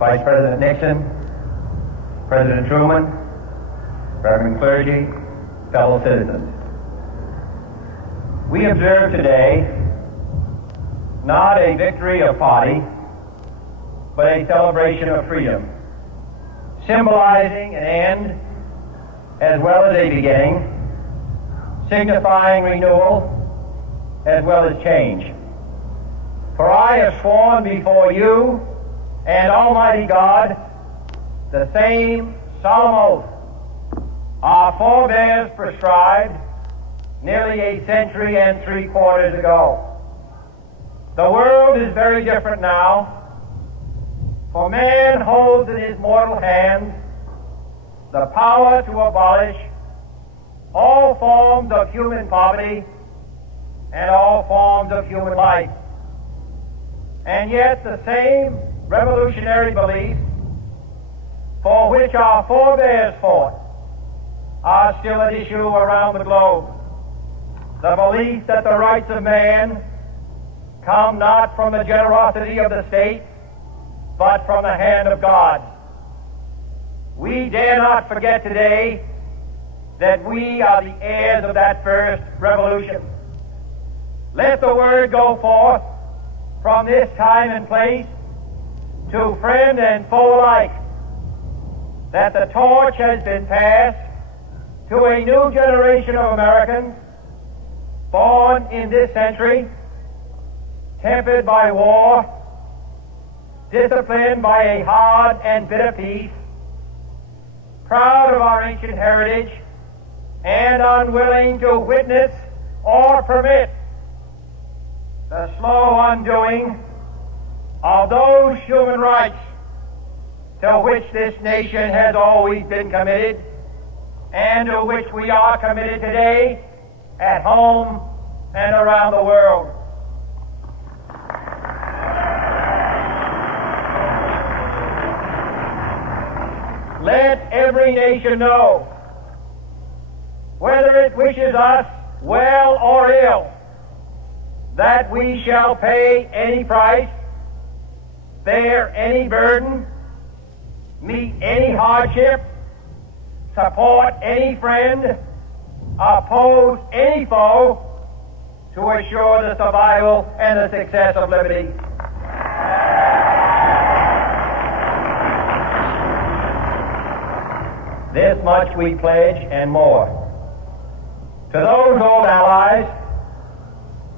Vice President Nixon, President Truman, Reverend clergy, fellow citizens. We observe today not a victory of party, but a celebration of freedom, symbolizing an end as well as a beginning, signifying renewal as well as change. For I have sworn before you and Almighty God the same solemn oath our forebears prescribed nearly a century and 3/4 ago. The world is very different now, for man holds in his mortal hands the power to abolish all forms of human poverty and all forms of human life. And yet the same revolutionary beliefs for which our forebears fought are still at issue around the globe. The belief that the rights of man come not from the generosity of the state, but from the hand of God. We dare not forget today that we are the heirs of that first revolution. Let the word go forth from this time and place to friend and foe alike that the torch has been passed to a new generation of Americans born in this century, tempered by war, disciplined by a hard and bitter peace, proud of our ancient heritage, and unwilling to witness or permit the slow undoing of those human rights to which this nation has always been committed and to which we are committed today at home and around the world. Let every nation know, whether it wishes us well or ill, that we shall pay any price, bear any burden, meet any hardship, support any friend, oppose any foe, to assure the survival and the success of liberty. This much we pledge and more. To those old allies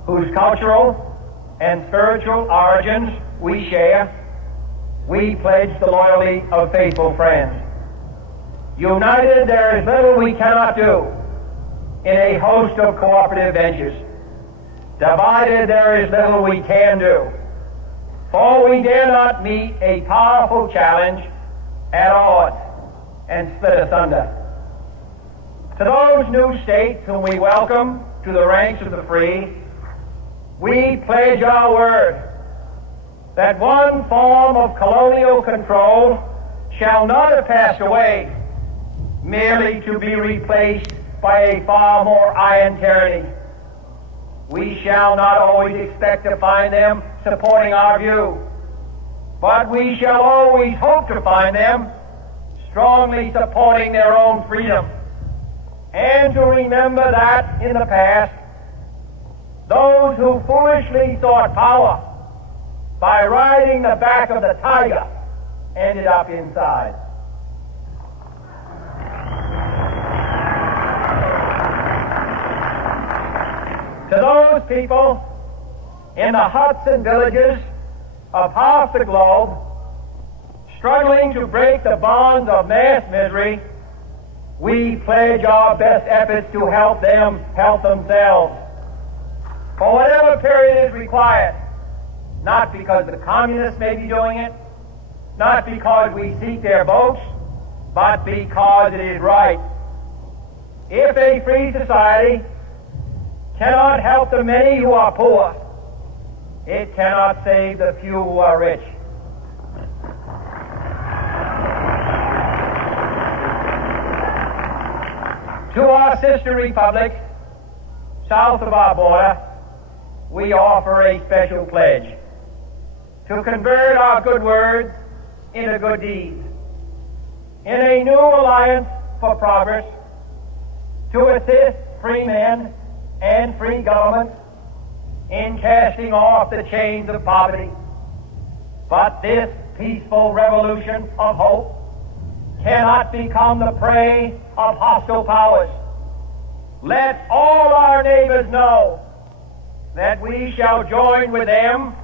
whose cultural and spiritual origins we share, we pledge the loyalty of faithful friends. United, there is little we cannot do in a host of cooperative ventures. Divided, there is little we can do, for we dare not meet a powerful challenge at odds and split asunder. To those new states whom we welcome to the ranks of the free, we pledge our word that one form of colonial control shall not have passed away, merely to be replaced by a far more iron tyranny. We shall not always expect to find them supporting our view, but we shall always hope to find them strongly supporting their own freedom, and to remember that in the past, those who foolishly sought power by riding the back of the tiger ended up inside. To those people in the huts and villages of half the globe struggling to break the bonds of mass misery, we pledge our best efforts to help them help themselves for whatever period is required, not because the communists may be doing it, not because we seek their votes, but because it is right. If a free society cannot help the many who are poor, it cannot save the few who are rich. To our sister republics south of our border, we offer a special pledge to convert our good words into good deeds. In a new alliance for progress, to assist free men and free governments in casting off the chains of poverty. But this peaceful revolution of hope cannot become the prey of hostile powers. Let all our neighbors know that we shall join with them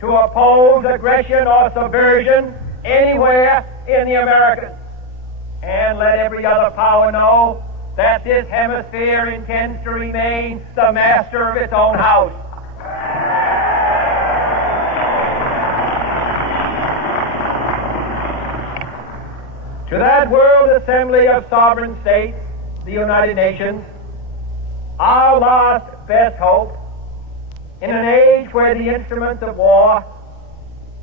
to oppose aggression or subversion anywhere in the Americas. And let every other power know that this hemisphere intends to remain the master of its own house. To that World Assembly of Sovereign States, the United Nations, our last best hope, in an age where the instruments of war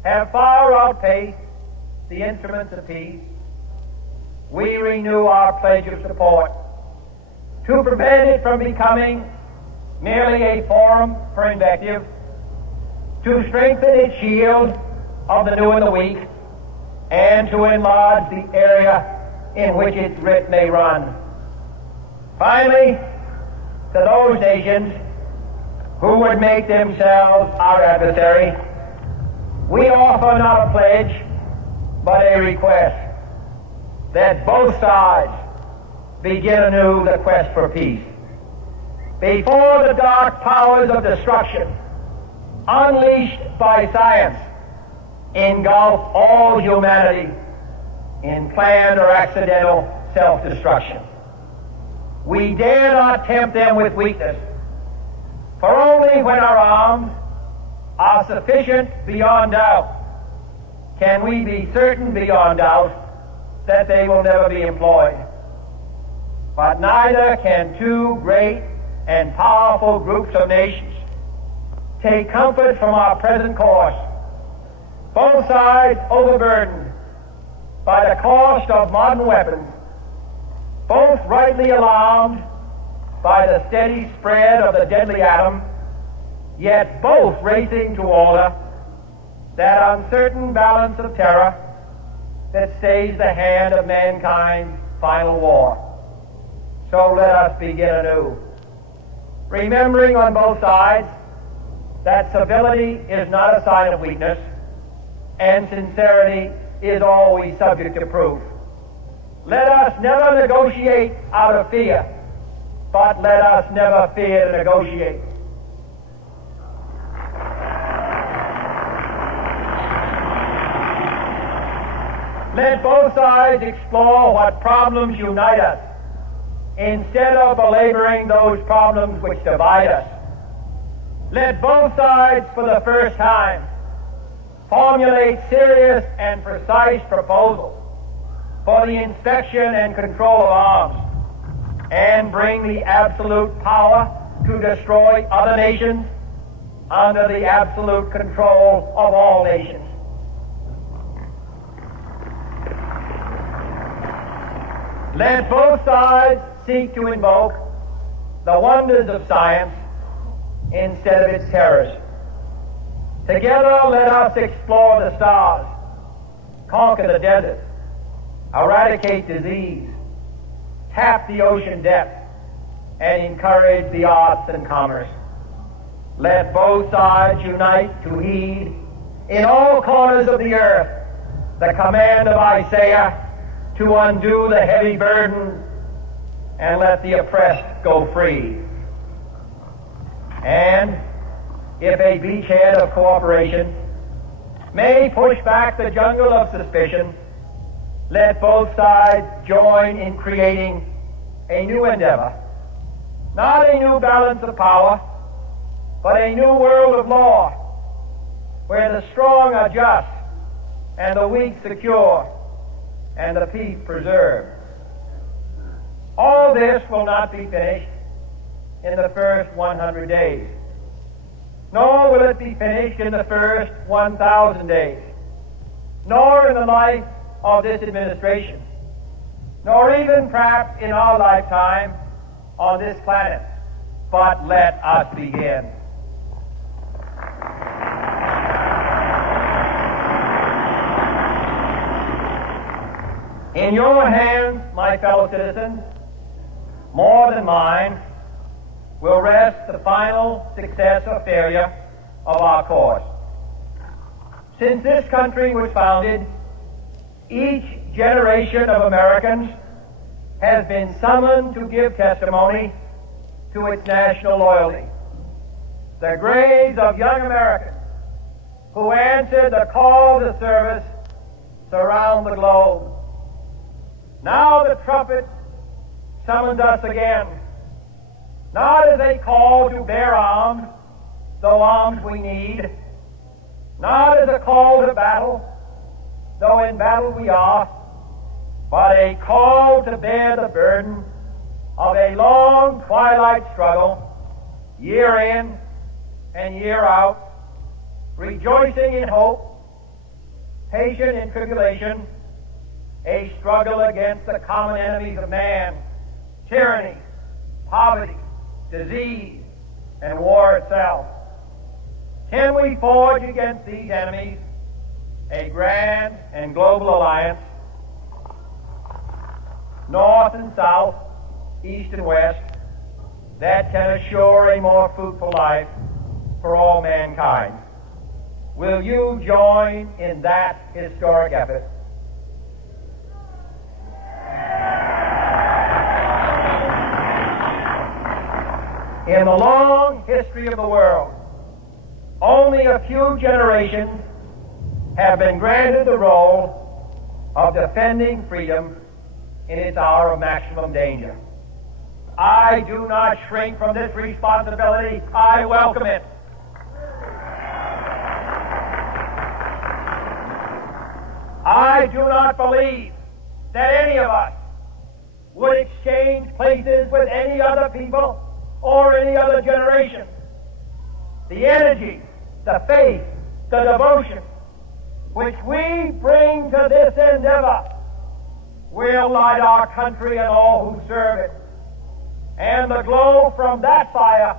have far outpaced the instruments of peace, we renew our pledge of support to prevent it from becoming merely a forum for invective, to strengthen its shield of the new and the weak, and to enlarge the area in which its writ may run. Finally, to those nations who would make themselves our adversary, we offer not a pledge, but a request that both sides begin anew the quest for peace. Before the dark powers of destruction, unleashed by science, engulf all humanity in planned or accidental self-destruction, we dare not tempt them with weakness, for only when our arms are sufficient beyond doubt can we be certain beyond doubt that they will never be employed. But neither can two great and powerful groups of nations take comfort from our present course, both sides overburdened by the cost of modern weapons, both rightly alarmed by the steady spread of the deadly atom, yet both racing to alter that uncertain balance of terror that stays the hand of mankind's final war. So let us begin anew, remembering on both sides that civility is not a sign of weakness, and sincerity is always subject to proof. Let us never negotiate out of fear, but let us never fear to negotiate. Let both sides explore what problems unite us, instead of belaboring those problems which divide us. Let both sides, for the first time, formulate serious and precise proposals for the inspection and control of arms, and bring the absolute power to destroy other nations under the absolute control of all nations. Let both sides seek to invoke the wonders of science instead of its terrors. Together, let us explore the stars, conquer the desert, eradicate disease, tap the ocean depth, and encourage the arts and commerce. Let both sides unite to heed in all corners of the earth the command of Isaiah to undo the heavy burden and let the oppressed go free. And if a beachhead of cooperation may push back the jungle of suspicion, let both sides join in creating a new endeavor, not a new balance of power, but a new world of law, where the strong are just and the weak secure and the peace preserved. All this will not be finished in the first 100 days, nor will it be finished in the first 1,000 days, nor in the life of this administration, nor even perhaps in our lifetime on this planet. But let us begin. In your hands, my fellow citizens, more than mine, will rest the final success or failure of our course. Since this country was founded, each generation of Americans has been summoned to give testimony to its national loyalty. The graves of young Americans who answered the call to service surround the globe. Now the trumpet summons us again, not as a call to bear arms, though arms we need, not as a call to battle, though in battle we are, but a call to bear the burden of a long twilight struggle, year in and year out, rejoicing in hope, patient in tribulation, a struggle against the common enemies of man, tyranny, poverty, disease, and war itself. Can we forge against these enemies a grand and global alliance, north and south, east and west, that can assure a more fruitful life for all mankind? Will you join in that historic effort? In the long history of the world, only a few generations have been granted the role of defending freedom in its hour of maximum danger. I do not shrink from this responsibility. I welcome it. I do not believe that any of us would exchange places with any other people or any other generation. The energy, the faith, the devotion which we bring to this endeavor will light our country and all who serve it. And the glow from that fire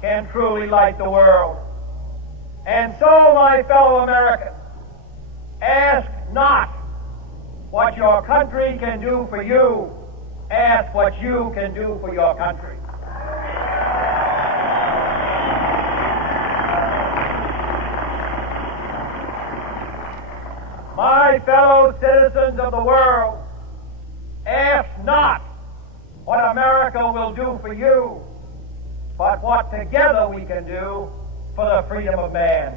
can truly light the world. And so, my fellow Americans, ask not what your country can do for you. Ask what you can do for your country. My fellow citizens of the world, ask not what America will do for you, but what together we can do for the freedom of man.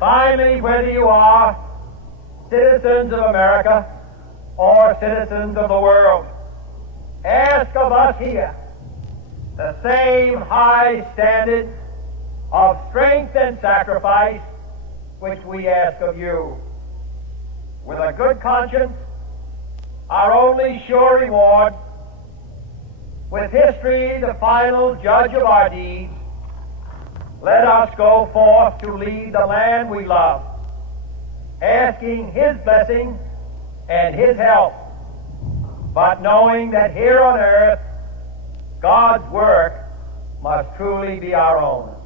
Finally, whether you are citizens of America or citizens of the world, ask of us here the same high standard of strength and sacrifice which we ask of you. With a good conscience, our only sure reward, with history the final judge of our deeds, let us go forth to lead the land we love, asking His blessing and His help, but knowing that here on earth, God's work must truly be our own.